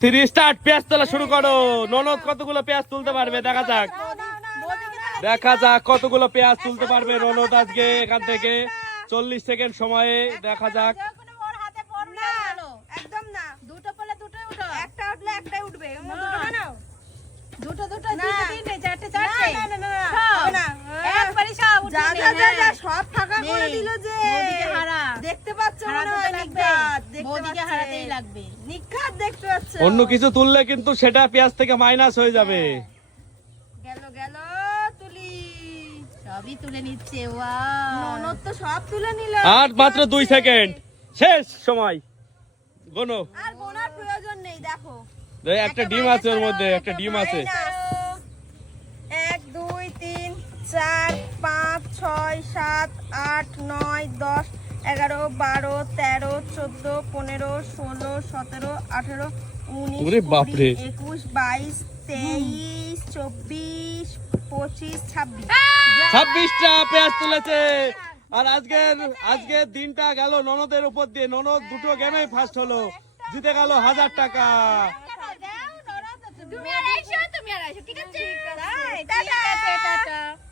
3 start. পেঁয়াজ তোলা শুরু করো। ননদ কতগুলো পেঁয়াজ তুলতে পারবে দেখা যাক। দেখা যাক কতগুলো পেঁয়াজ তুলতে পারবে ননদ আজকে এখান থেকে। 40 সেকেন্ড সময়ে দেখা যাক। একদম না, দুটো পড়লে দুটোই উঠো। একটা উঠলে একটাই উঠবে। দুটো দুটো না। তিনটে চারটে না, চারটে না, না, না, না, সব। হবে না। একবারে সব উঠিয়ে যা, নে, যা, যা, যা, হ্যাঁ। সব ফাঁকা করে নেই। দিল যে। বৌদিকে হারা। দেখতে পাচ্ছ মনে হারাতে তো হয় লাগবে। নিখাত, দেখতে বৌদিকে পাচ্ছে। হারাতেই লাগবে। নিখাত দেখতে পাচ্ছ। অন্য কিছু তুললে কিন্তু সেটা পেঁয়াজ থেকে মাইনাস হয়ে যাবে। গেল গেল তুলি। সবই তুলে নিচ্ছে। ওয়াও। ননদ তো সব তুলে নিল। আর মাত্র 2 সেকেন্ড শেষ সময়। গোনো। আর গোনার প্রয়োজন নেই, দেখো। একটা ডিম আছে ওর মধ্যে, একটা ডিম আছে। 1 2 3 4 5 6 7 8 9 10 11 12 13 14 15 16 17 18 19 ওরে বাপরে। 21 22 23 24 25 26। 26টা পেঁয়াজ তুলেছে। আর আজকের দিনটা গেল ননদের উপর দিয়ে। ননদ দুটো গেমেই ফার্স্ট হলো, জিতে গেল 1000 টাকা। তুমি আর আইসো, তুমি আর আইসো। ঠিক আছে? তাই, ঠিক আছে, টাটা।